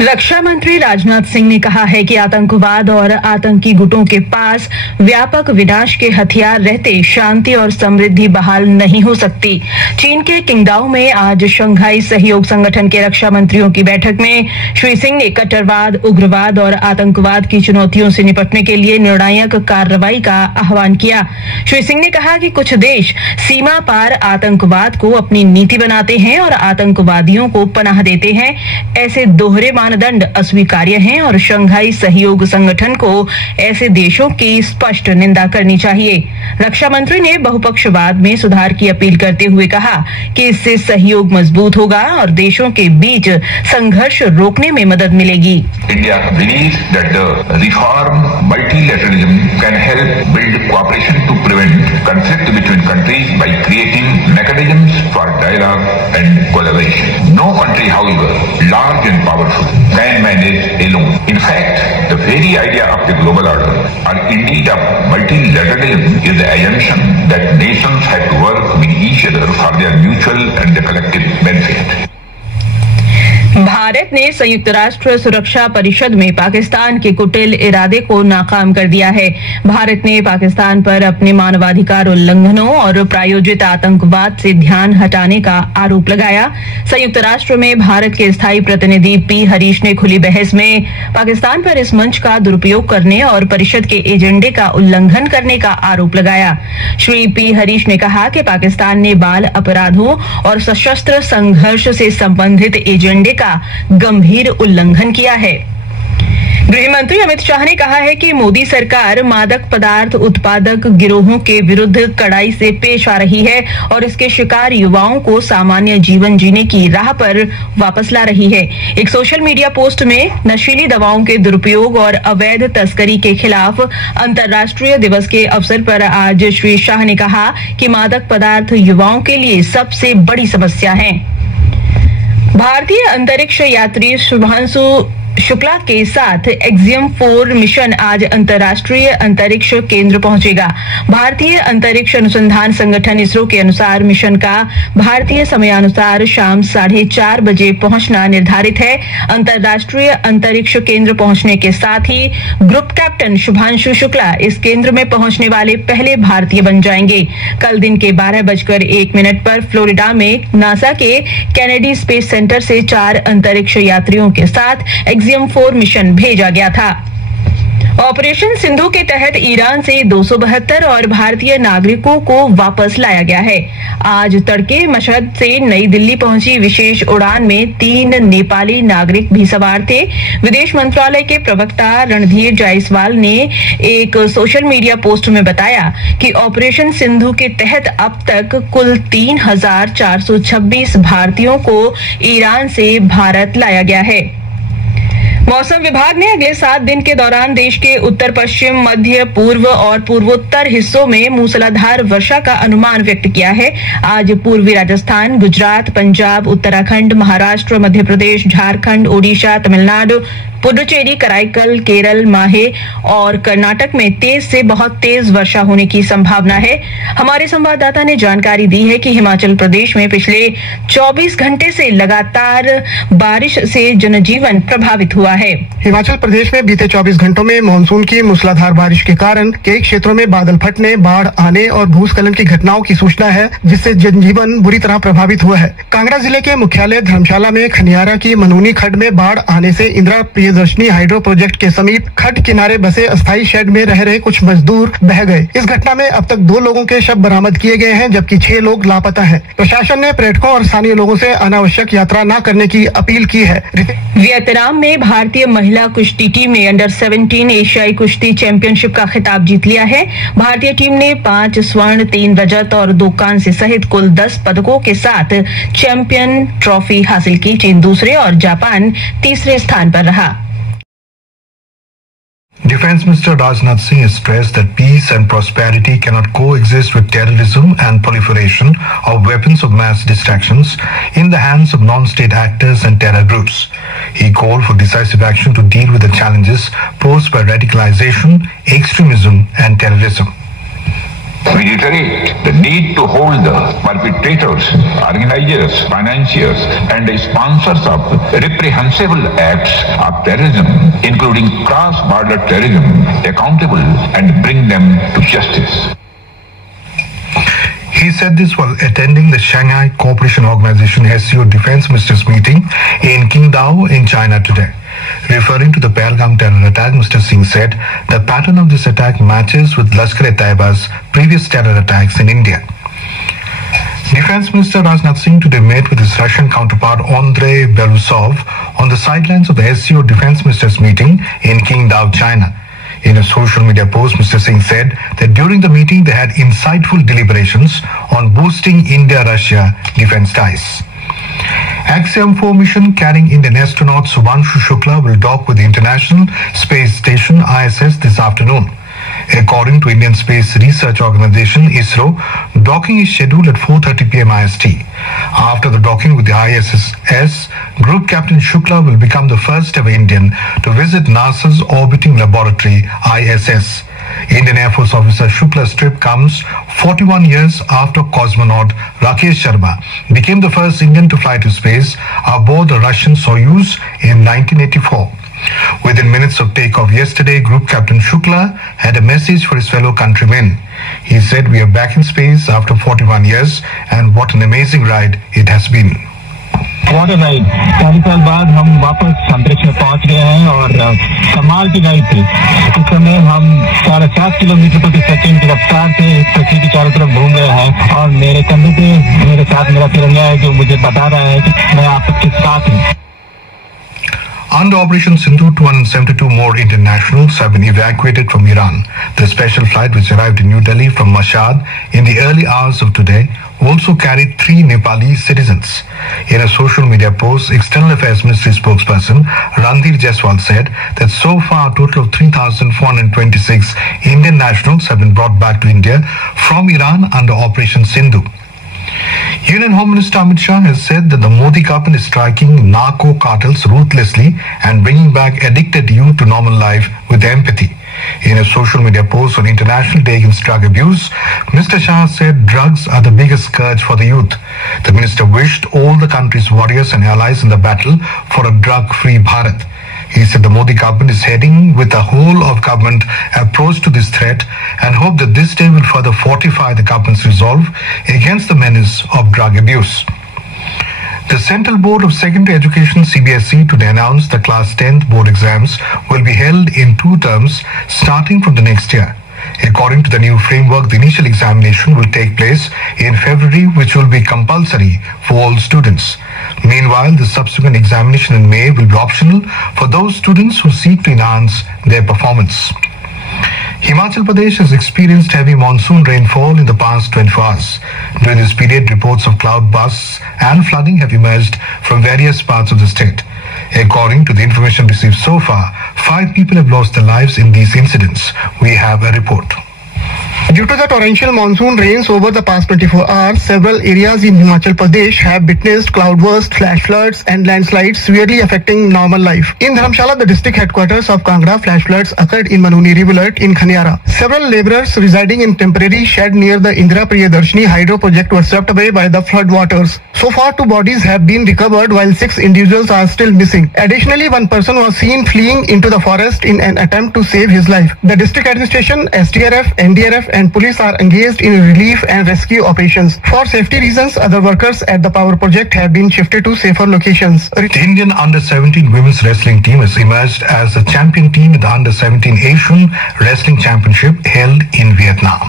रक्षा मंत्री राजनाथ सिंह ने कहा है कि आतंकवाद और आतंकी गुटों के पास व्यापक विनाश के हथियार रहते शांति और समृद्धि बहाल नहीं हो सकती। चीन के किंगडाओ में आज शंघाई सहयोग संगठन के रक्षा मंत्रियों की बैठक में श्री सिंह ने कट्टरवाद, उग्रवाद और आतंकवाद की चुनौतियों से निपटने के लिए निर्णायक कार्रवाई का आह्वान किया। श्री सिंह ने कहा कि कुछ देश सीमा पार आतंकवाद को अपनी नीति बनाते हैं और आतंकवादियों को पनाह देते हैं। ऐसे दोहरे मानदंड अस्वीकार्य हैं और शंघाई सहयोग संगठन को ऐसे देशों की स्पष्ट निंदा करनी चाहिए। रक्षा मंत्री ने बहुपक्षवाद में सुधार की अपील करते हुए कहा कि इससे सहयोग मजबूत होगा और देशों के बीच संघर्ष रोकने में मदद मिलेगी। India believes that the reform multilateralism can help build cooperation to prevent conflict between countries by creating mechanisms for dialogue and collaboration. No country, however, large and powerful, can manage alone. In fact, the very idea of the global order, or indeed of multilateralism, is the assumption that nations have to work with each other for their mutual and the collective benefit. Bharat ने संयुक्त राष्ट्र सुरक्षा परिषद में पाकिस्तान के कुटिल इरादे को नाकाम कर दिया है। भारत ने पाकिस्तान पर अपने मानवाधिकार उल्लंघनों और प्रायोजित आतंकवाद से ध्यान हटाने का आरोप लगाया। संयुक्त राष्ट्र में भारत के स्थायी प्रतिनिधि पी हरीश ने खुली बहस में पाकिस्तान पर इस मंच का दुरुपयोग करने और परिषद के एजेंडे का उल्लंघन करने का आरोप लगाया। श्री पी हरीश ने कहा कि पाकिस्तान ने बाल अपराधों और सशस्त्र संघर्ष से संबंधित एजेंडे का गंभीर उल्लंघन किया है। गृह मंत्री अमित शाह ने कहा है कि मोदी सरकार मादक पदार्थ उत्पादक गिरोहों के विरुद्ध कड़ाई से पेश आ रही है और इसके शिकार युवाओं को सामान्य जीवन जीने की राह पर वापस ला रही है। एक सोशल मीडिया पोस्ट में नशीली दवाओं के दुरुपयोग और अवैध तस्करी के खिलाफ अंतर्राष्ट्रीय दिवस के अवसर पर आज श्री शाह ने कहा कि मादक पदार्थ युवाओं के लिए सबसे बड़ी समस्या है। भारतीय अंतरिक्ष यात्री शुभांशु शुक्ला के साथ एक्सियम 4 मिशन आज अंतर्राष्ट्रीय अंतरिक्ष केंद्र पहुंचेगा। भारतीय अंतरिक्ष अनुसंधान संगठन इसरो के अनुसार मिशन का भारतीय समयानुसार शाम 4:30 बजे पहुंचना निर्धारित है। अंतर्राष्ट्रीय अंतरिक्ष केंद्र पहुंचने के साथ ही ग्रुप कैप्टन शुभांशु शुक्ला इस केंद्र में पहुंचने वाले पहले भारतीय बन जाएंगे। कल दिन के 12:01 पर फ्लोरिडा में नासा के कैनेडी स्पेस सेंटर से 4 अंतरिक्ष यात्रियों के साथ एक्सियम 4 मिशन भेजा गया था। ऑपरेशन सिंधु के तहत ईरान से 272 और भारतीय नागरिकों को वापस लाया गया है। आज तड़के मशहद से नई दिल्ली पहुंची विशेष उड़ान में 3 नेपाली नागरिक भी सवार थे। विदेश मंत्रालय के प्रवक्ता रणधीर जायसवाल ने एक सोशल मीडिया पोस्ट में बताया कि ऑपरेशन सिंधु के तहत अब तक कुल 3,426 भारतीयों को ईरान से भारत लाया गया है। मौसम विभाग ने अगले 7 दिन के दौरान देश के उत्तर पश्चिम, मध्य पूर्व और पूर्वोत्तर हिस्सों में मूसलाधार वर्षा का अनुमान व्यक्त किया है। आज पूर्वी राजस्थान, गुजरात, पंजाब, उत्तराखंड, महाराष्ट्र, मध्य प्रदेश, झारखंड, ओडिशा, तमिलनाडु, पुडुचेरी, कराईकल, केरल, माहे और कर्नाटक में तेज से बहुत तेज वर्षा होने की संभावना है। हमारे संवाददाता ने जानकारी दी है कि हिमाचल प्रदेश में पिछले 24 घंटे से लगातार बारिश से जनजीवन प्रभावित हुआ है। हिमाचल प्रदेश में बीते 24 घंटों में मानसून की मूसलाधार बारिश के कारण कई क्षेत्रों में बादल फटने, बाढ़ आने और भूस्खलन की घटनाओं की सूचना है, जिससे जनजीवन बुरी तरह प्रभावित हुआ है। कांगड़ा जिले के मुख्यालय धर्मशाला में खनियारा की मनूनी खड्ड में बाढ़ आने से इंदिरा प्रियदर्शनी हाइड्रो प्रोजेक्ट के समीप खड्ड किनारे बसे अस्थायी शेड में रह रहे कुछ मजदूर बह गए। इस घटना में अब तक 2 लोगों के शव बरामद किए गए हैं, जबकि 6 लोग लापता हैं। प्रशासन ने पर्यटकों और स्थानीय लोगों से अनावश्यक यात्रा न करने की अपील की है। वियतनाम में भारतीय महिला कुश्ती टीम ने अंडर 17 एशियाई कुश्ती चैंपियनशिप का खिताब जीत लिया है। भारतीय टीम ने 5 स्वर्ण, 3 रजत और 2 कांस्य सहित कुल 10 पदकों के साथ चैंपियन ट्रॉफी हासिल की। चीन दूसरे और जापान तीसरे स्थान पर रहा। Defense Minister Rajnath Singh has stressed that peace and prosperity cannot coexist with terrorism and proliferation of weapons of mass destructions in the hands of non-state actors and terror groups. He called for decisive action to deal with the challenges posed by radicalization, extremism and terrorism. We reiterate the need to hold the perpetrators, organizers, financiers, and sponsors of reprehensible acts of terrorism, including cross-border terrorism, accountable and bring them to justice. He said this while attending the Shanghai Cooperation Organization SCO Defense Ministers meeting in Qingdao in China today. Referring to the Pahalgam terror attack, Mr. Singh said the pattern of this attack matches with Lashkar-e-Taiba's previous terror attacks in India. Defense Minister Rajnath Singh today met with his Russian counterpart Andrei Belousov on the sidelines of the SCO Defense Ministers meeting in Qingdao, China. In a social media post, Mr. Singh said that during the meeting they had insightful deliberations on boosting India-Russia defense ties. Axiom 4 mission carrying Indian astronaut Subhanshu Shukla will dock with the International Space Station ISS this afternoon. According to Indian Space Research Organization ISRO, docking is scheduled at 4:30 p.m. IST. After the docking with the ISS, Group Captain Shukla will become the first ever Indian to visit NASA's orbiting laboratory ISS. Indian Air Force officer Shukla's trip comes 41 years after cosmonaut Rakesh Sharma became the first Indian to fly to space aboard the Russian Soyuz in 1984. Within minutes of takeoff yesterday, Group Captain Shukla had a message for his fellow countrymen. He said, "We are back in space after 41 years and what an amazing ride it has been." What a ride! 40 साल बाद हम वापस अंतरिक्ष में पहुंच गए हैं और कमाल की राइड थी। इस समय हम 7.5 किलोमीटर प्रति सेकंड की रफ्तार से पृथ्वी के चारों तरफ घूम रहे हैं और मेरे कंधे पे मेरे साथ मेरा तिरंगा है जो मुझे बता रहा है कि मैं आपके साथ हूँ। Under Operation Sindhu, 272 more Indian nationals have been evacuated from Iran. The special flight, which arrived in New Delhi from Mashhad in the early hours of today, also carried 3 Nepalese citizens. In a social media post, External Affairs Ministry spokesperson Randhir Jaiswal said that so far a total of 3,426 Indian nationals have been brought back to India from Iran under Operation Sindhu. Union Home Minister Amit Shah has said that the Modi government is striking narco cartels ruthlessly and bringing back addicted youth to normal life with empathy. In a social media post on International Day Against Drug Abuse, Mr. Shah said drugs are the biggest scourge for the youth. The minister wished all the country's warriors and allies in the battle for a drug-free Bharat. He said the Modi government is heading with a whole-of-government approach to this threat and hope that this day will further fortify the government's resolve against the menace of drug abuse. The Central Board of Secondary Education CBSE today announced the Class 10th board exams will be held in 2 terms starting from the next year. According to the new framework, the initial examination will take place in February, which will be compulsory for all students. Meanwhile, the subsequent examination in May will be optional for those students who seek to enhance their performance. Himachal Pradesh has experienced heavy monsoon rainfall in the past 24 hours. During this period, reports of cloud bursts and flooding have emerged from various parts of the state. According to the information received so far, 5 people have lost their lives in these incidents. We have a report. Due to the torrential monsoon rains over the past 24 hours, several areas in Himachal Pradesh have witnessed cloudbursts, flash floods and landslides severely affecting normal life. In Dharamshala, the district headquarters of Kangra, flash floods occurred in Manuni Rivulet in Khaniara. Several laborers residing in temporary shed near the Indira Priyadarshini hydro project were swept away by the flood waters. So far, 2 bodies have been recovered while 6 individuals are still missing. Additionally, 1 person was seen fleeing into the forest in an attempt to save his life. The district administration, SDRF, NDRF and police are engaged in relief and rescue operations. For safety reasons, other workers at the power project have been shifted to safer locations. The Indian Under-17 women's wrestling team has emerged as the champion team in the Under-17 Asian Wrestling Championship held in Vietnam.